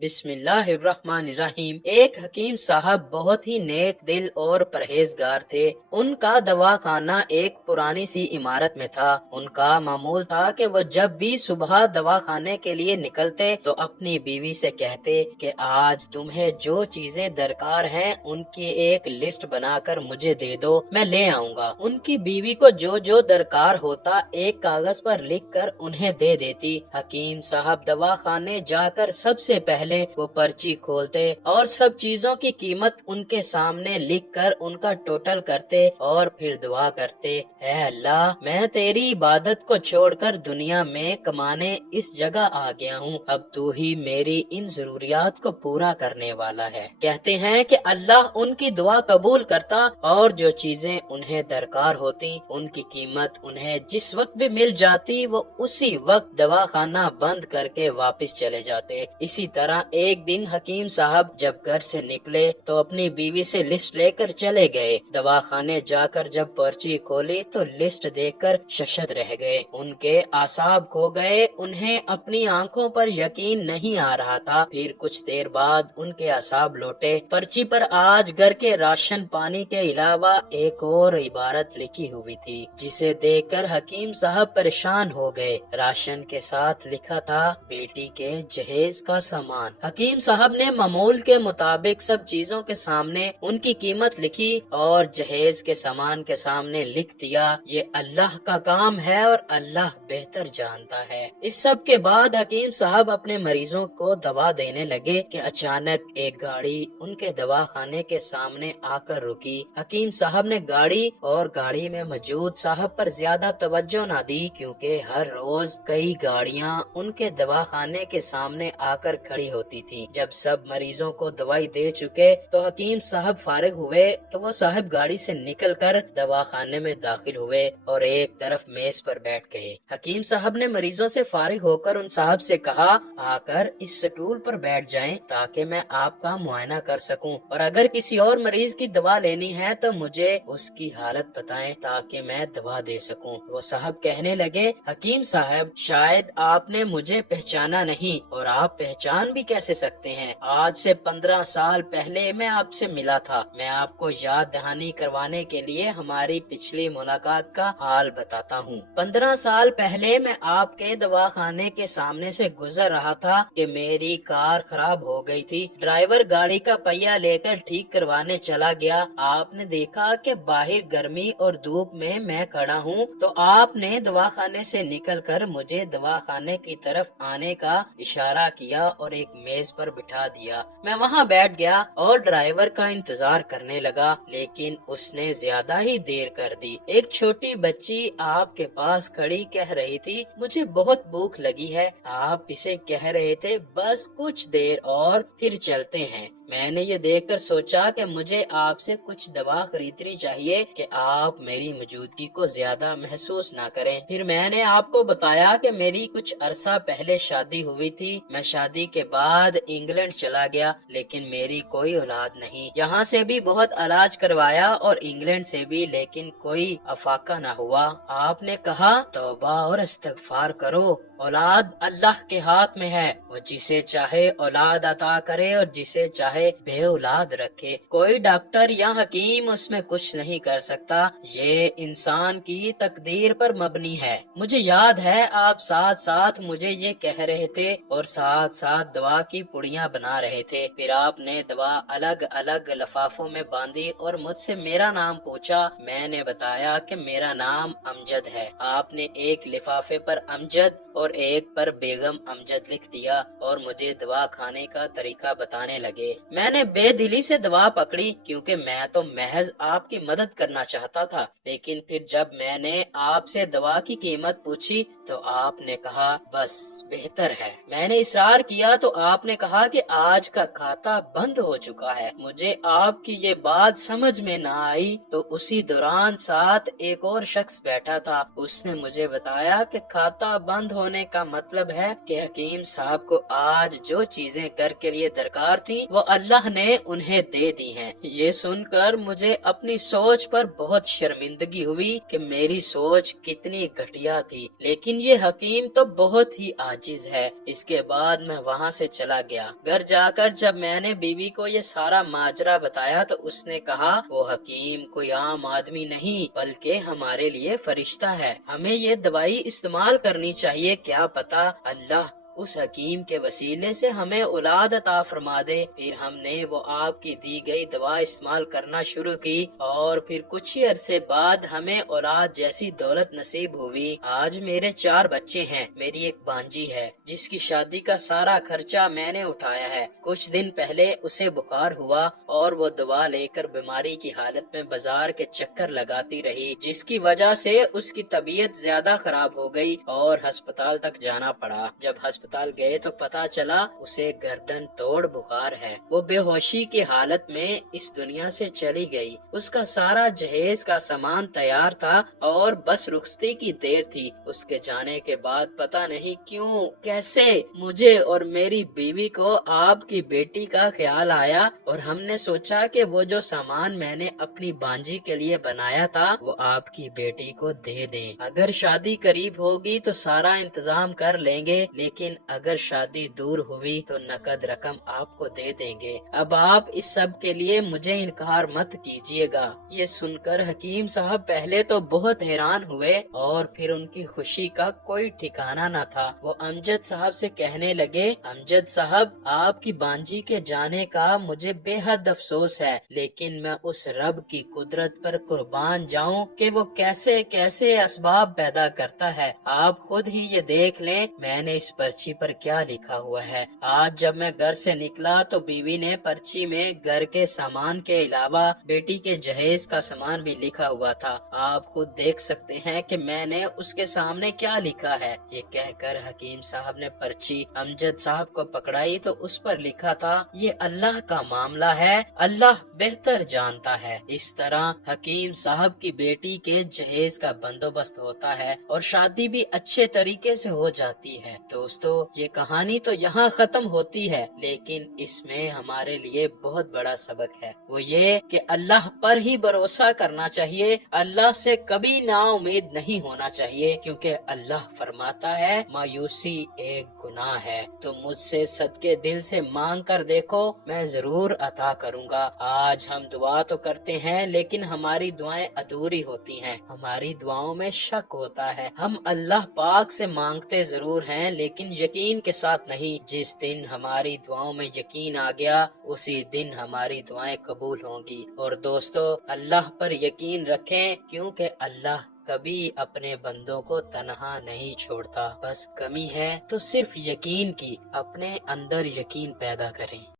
बिस्मिल्लाहिर्रहमानिर्रहीम। एक हकीम साहब बहुत ही नेक दिल और परहेजगार थे। उनका दवाखाना एक पुरानी सी इमारत में था। उनका मामूल था कि वो जब भी सुबह दवाखाने के लिए निकलते तो अपनी बीवी से कहते कि आज तुम्हें जो चीजें दरकार हैं उनकी एक लिस्ट बनाकर मुझे दे दो, मैं ले आऊंगा। उनकी बीवी को जो जो दरकार होता एक कागज पर लिखकर उन्हें दे देती। हकीम साहब दवाखाने जाकर सबसे पहले वो पर्ची खोलते और सब चीजों की कीमत उनके सामने लिखकर उनका टोटल करते और फिर दुआ करते, ऐ अल्लाह, मैं तेरी इबादत को छोड़कर दुनिया में कमाने इस जगह आ गया हूँ। अब तू ही मेरी इन जरूरियात को पूरा करने वाला है। कहते हैं कि अल्लाह उनकी दुआ कबूल करता और जो चीजें उन्हें दरकार होती उनकी कीमत उन्हें जिस वक्त भी मिल जाती वो उसी वक्त दवाखाना बंद करके वापस चले जाते। इसी तरह एक दिन हकीम साहब जब घर से निकले तो अपनी बीवी से लिस्ट लेकर चले गए। दवाखाने जाकर जब पर्ची खोली तो लिस्ट देखकर शशद रह गए। उनके आसाब खो गए। उन्हें अपनी आंखों पर यकीन नहीं आ रहा था। फिर कुछ देर बाद उनके आसाब लौटे। पर्ची पर आज घर के राशन पानी के अलावा एक और इबारत लिखी हुई थी, जिसे देखकर हकीम साहब परेशान हो गए। राशन के साथ लिखा था, बेटी के जहेज का सामान। हकीम साहब ने मामूल के मुताबिक सब चीजों के सामने उनकी कीमत लिखी और जहेज के सामान के सामने लिख दिया, ये अल्लाह का काम है और अल्लाह बेहतर जानता है। इस सब के बाद हकीम साहब अपने मरीजों को दवा देने लगे कि अचानक एक गाड़ी उनके दवाखाने के सामने आकर रुकी। हकीम साहब ने गाड़ी और गाड़ी में मौजूद साहब पर ज्यादा तवज्जो न दी, क्योंकि हर रोज कई गाड़ियां उनके दवाखाने के सामने आकर खड़ी होती थी। जब सब मरीजों को दवाई दे चुके तो हकीम साहब फारिग हुए तो वो साहब गाड़ी से निकलकर दवाखाने में दाखिल हुए और एक तरफ मेज पर बैठ गए। हकीम साहब ने मरीजों से फारिग होकर उन साहब से कहा, आकर इस स्टूल पर बैठ जाएं ताकि मैं आपका मुआयना कर सकूं, और अगर किसी और मरीज की दवा लेनी है तो मुझे उसकी हालत बताएं ताकि मैं दवा दे सकूं। वो साहब कहने लगे, हकीम साहब, शायद आपने मुझे पहचाना नहीं, और आप पहचान भी कैसे सकते हैं? आज से 15 साल पहले मैं आपसे मिला था। मैं आपको याद दहानी करवाने के लिए हमारी पिछली मुलाकात का हाल बताता हूँ। 15 साल पहले मैं आपके दवाखाने के सामने से गुजर रहा था कि मेरी कार खराब हो गई थी। ड्राइवर गाड़ी का पहिया लेकर ठीक करवाने चला गया। आपने देखा कि बाहर गर्मी और धूप में मैं खड़ा हूँ, तो आपने दवाखाने से निकलकर मुझे दवाखाने की तरफ आने का इशारा किया और एक मेज पर बिठा दिया। मैं वहाँ बैठ गया और ड्राइवर का इंतजार करने लगा, लेकिन उसने ज्यादा ही देर कर दी। एक छोटी बच्ची आपके पास खड़ी कह रही थी, मुझे बहुत भूख लगी है। आप इसे कह रहे थे, बस कुछ देर और फिर चलते हैं। मैंने ये देखकर सोचा कि मुझे आपसे कुछ दवा खरीदनी चाहिए कि आप मेरी मौजूदगी को ज्यादा महसूस ना करें। फिर मैंने आपको बताया कि मेरी कुछ अरसा पहले शादी हुई थी। मैं शादी के बाद इंग्लैंड चला गया, लेकिन मेरी कोई औलाद नहीं। यहाँ से भी बहुत इलाज करवाया और इंग्लैंड से भी, लेकिन कोई अफाका ना हुआ। आपने कहा, तौबा और इस्तिगफार करो, औलाद अल्लाह के हाथ में है। वो जिसे चाहे औलाद अता करे और जिसे चाहे बे औलाद रखे। कोई डॉक्टर या हकीम उसमें कुछ नहीं कर सकता। ये इंसान की तकदीर पर मबनी है। मुझे याद है आप साथ साथ मुझे ये कह रहे थे और साथ साथ दवा की पुड़ियाँ बना रहे थे। फिर आपने दवा अलग अलग लिफाफों में बांधी और मुझसे मेरा नाम पूछा। मैंने बताया कि मेरा नाम अमजद है। आपने एक लिफाफे पर अमजद और एक पर बेगम अमजद लिख दिया और मुझे दवा खाने का तरीका बताने लगे। मैंने बेदिली से दवा पकड़ी, क्योंकि मैं तो महज आपकी मदद करना चाहता था। लेकिन फिर जब मैंने आपसे दवा की कीमत पूछी तो आपने कहा, बस बेहतर है। मैंने इसरार किया तो आपने कहा कि आज का खाता बंद हो चुका है। मुझे आपकी ये बात समझ में ना आई तो उसी दौरान साथ एक और शख्स बैठा था। उसने मुझे बताया कि खाता बंद ہونے کا مطلب ہے کہ حکیم صاحب کو آج جو چیزیں گھر کے لیے درکار تھی وہ اللہ نے انہیں دے دی ہیں۔ یہ سن کر مجھے اپنی سوچ پر بہت شرمندگی ہوئی کہ میری سوچ کتنی گھٹیا تھی، لیکن یہ حکیم تو بہت ہی عاجز ہے۔ اس کے بعد میں وہاں سے چلا گیا۔ گھر جا کر جب میں نے بیوی کو یہ سارا ماجرا بتایا تو اس نے کہا وہ حکیم کوئی عام آدمی نہیں بلکہ ہمارے لیے فرشتہ ہے، ہمیں یہ دوائی استعمال کرنی چاہیے، کیا پتا اللہ اس حکیم کے وسیلے سے ہمیں اولاد عطا فرما دے۔ پھر ہم نے وہ آپ کی دی گئی دوا استعمال کرنا شروع کی اور پھر کچھ ہی عرصے بعد ہمیں اولاد جیسی دولت نصیب ہوئی۔ آج میرے 4 بچے ہیں، میری ایک بانجی ہے جس کی شادی کا سارا خرچہ میں نے اٹھایا ہے۔ کچھ دن پہلے اسے بخار ہوا اور وہ دوا لے کر بیماری کی حالت میں بازار کے چکر لگاتی رہی، جس کی وجہ سے اس کی طبیعت زیادہ خراب ہو گئی اور ہسپتال تک جانا پڑا۔ جب ہسپتال گئے تو پتا چلا اسے گردن توڑ بخار ہے۔ وہ بے ہوشی کی حالت میں اس دنیا سے چلی گئی۔ اس کا سارا جہیز کا سامان تیار تھا اور بس رخصتی کی دیر تھی۔ اس کے جانے کے بعد پتا نہیں کیوں کیسے مجھے اور میری بیوی کو آپ کی بیٹی کا خیال آیا اور ہم نے سوچا کہ وہ جو سامان میں نے اپنی بانجی کے لیے بنایا تھا وہ آپ کی بیٹی کو دے دیں۔ اگر شادی قریب ہوگی تو سارا انتظام کر لیں گے، لیکن اگر شادی دور ہوئی تو نقد رقم آپ کو دے دیں گے۔ اب آپ اس سب کے لیے مجھے انکار مت کیجیے گا۔ یہ سن کر حکیم صاحب پہلے تو بہت حیران ہوئے اور پھر ان کی خوشی کا کوئی ٹھکانہ نہ تھا۔ وہ امجد صاحب سے کہنے لگے، امجد صاحب آپ کی بانجی کے جانے کا مجھے بے حد افسوس ہے، لیکن میں اس رب کی قدرت پر قربان جاؤں کہ وہ کیسے کیسے اسباب پیدا کرتا ہے۔ آپ خود ہی یہ دیکھ لیں میں نے اس پرچی پر کیا لکھا ہوا ہے۔ آج جب میں گھر سے نکلا تو بیوی نے پرچی میں گھر کے سامان کے علاوہ بیٹی کے جہیز کا سامان بھی لکھا ہوا تھا۔ آپ خود دیکھ سکتے ہیں کہ میں نے اس کے سامنے کیا لکھا ہے۔ یہ کہہ کر حکیم صاحب نے پرچی امجد صاحب کو پکڑائی تو اس پر لکھا تھا، یہ اللہ کا معاملہ ہے، اللہ بہتر جانتا ہے۔ اس طرح حکیم صاحب کی بیٹی کے جہیز کا بندوبست ہوتا ہے اور شادی بھی اچھے طریقے سے ہو جاتی ہے۔ دوستو یہ کہانی تو یہاں ختم ہوتی ہے، لیکن اس میں ہمارے لیے بہت بڑا سبق ہے، وہ یہ کہ اللہ پر ہی بھروسہ کرنا چاہیے، اللہ سے کبھی نا امید نہیں ہونا چاہیے، کیونکہ اللہ فرماتا ہے مایوسی ایک گناہ ہے۔ تو مجھ سے صدقے دل سے مانگ کر دیکھو، میں ضرور عطا کروں گا۔ آج ہم دعا تو کرتے ہیں لیکن ہماری دعائیں ادھوری ہوتی ہیں، ہماری دعاؤں میں شک ہوتا ہے۔ ہم اللہ پاک سے مانگتے ضرور ہیں لیکن یقین کے ساتھ نہیں۔ جس دن ہماری دعاؤں میں یقین آ گیا اسی دن ہماری دعائیں قبول ہوں گی۔ اور دوستو اللہ پر یقین رکھیں، کیونکہ اللہ کبھی اپنے بندوں کو تنہا نہیں چھوڑتا۔ بس کمی ہے تو صرف یقین کی، اپنے اندر یقین پیدا کریں۔